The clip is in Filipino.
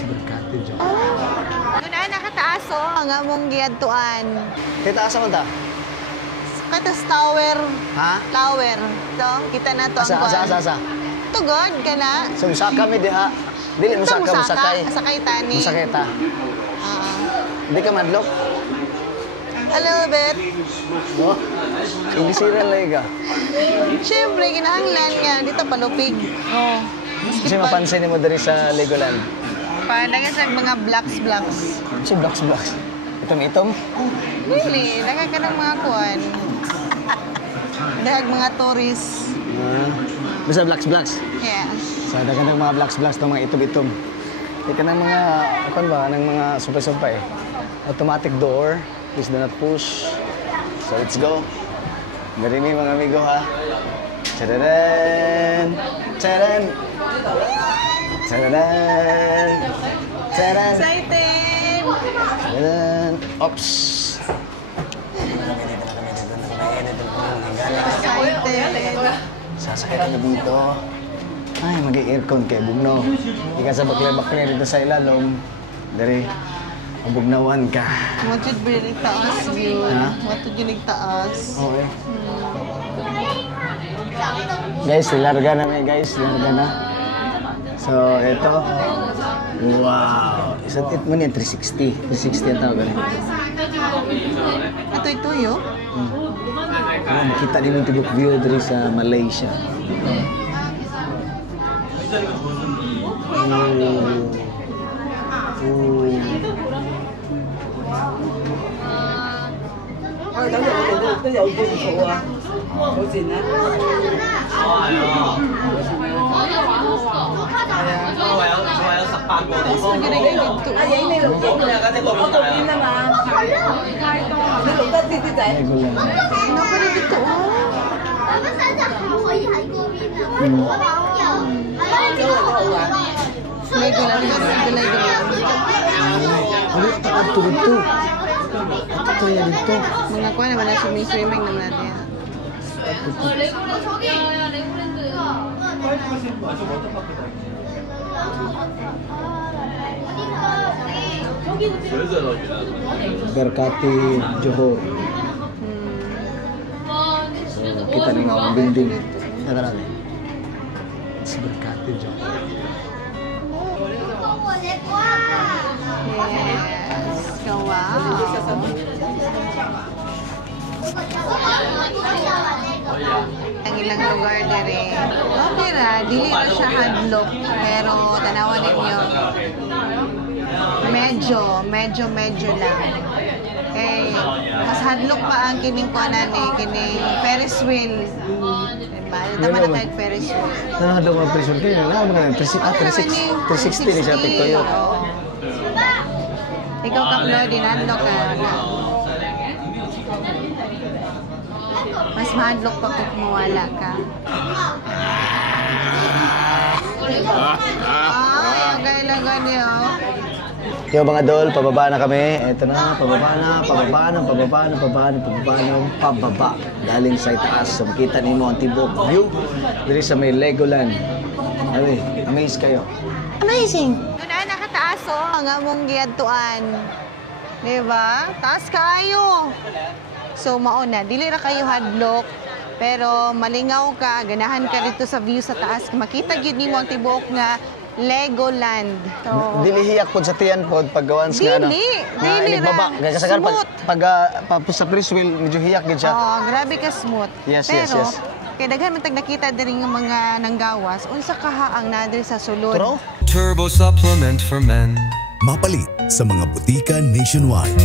Berkati dyan. Doon na nakataas o. Ang among giadtuan. Kita asa mo ta? Katas tower. Ha? Tower. Ito, kita na to ang kuwan. Asa? Tugod ka na. So, musaka mi diha. Dili musaka, musakay. Sakay tani. Musakay ta. Hindi ka madlok? A little bit. Oh, ibisiran lang ka. Siyempre, kinahanglan nga. Dito palupig. Oh. Kasi mapansin mo dari sa Legoland. Padagan sa mga blocks. Si blocks. Itom-itom? Really, dagan ka ng mga kuwan. Dahag mga tourists. Basta blocks. Yeah. Sa dagan ng mga blocks itong mga itom-itom. Ika ng mga, ano ba, ng mga sumpay-sumpay. Automatic door. Please do not push. So let's go. Marimi mga amigo ha. Tararan! Tararan! Tararan! Tararan! Excited! Tararan! Ops! Excited! Sasakay kami dito. Ay, mag-i-aircon kay Bugno. Ika sa bakle-bakle dito sa ilalom. Dari, ang bugnawan ka. Matod ba yung taas yun? Ha? Matod yung taas. Okay. Guys, larga na may guys. Larga na. So, ito. Wow! Isang tit mo niyan, 360. 360 ang tawag. Ito yung tuyo? Makita din yung tibok view dito sa Malaysia. Mga kuha naman na swimming naman natin. Berkati Johor. So, kita nih ang building. Tara natin. Si Berkati Johor. Yes. Wow. Ang ilang lugar dere. Okay ra, dili ra siya hadlok, pero tanawan ninyo. Medyo lang. Eh, mas hadlok pa ang kining kuanan kining Ferris wheel. Diba? Tama na tayo Ferris wheel. Hadlok ang Ferris wheel kayo. Ano mga 360 ni siya tiktoyo. Ikaw ka Floyd, dinadlok ka. Mas mahadlok pa kung mawala ka. Ay, ang niyo. Yung mga dol, pababa na kami. Ito na, pababa. Galing sa itaas. So, makita nimo ang tibok view. Dili sa may Legoland. Ay, amaze kayo. Amazing! Doon na, nakataas o. Ang among giadtuan. Diba? Taas kaayo. So, mauna, dili ra kayo hadlok, pero malingaw ka, ganahan ka dito sa view sa taas. Makita gyud nimo ang tibuok nga Legoland. So, dili hiyak pod sa tiyan pod paggawan sa ano. Dili ra. Smooth. Pag sa Ferris wheel, medyo hiyak gyud siya. Oo, grabe ka smooth. Yes. Kaya daghan man tag nakita diri nga mga nanggawas, unsa kaha ang nadiri sa sulod. Turbo supplement for men. Mapalit sa mga butika nationwide.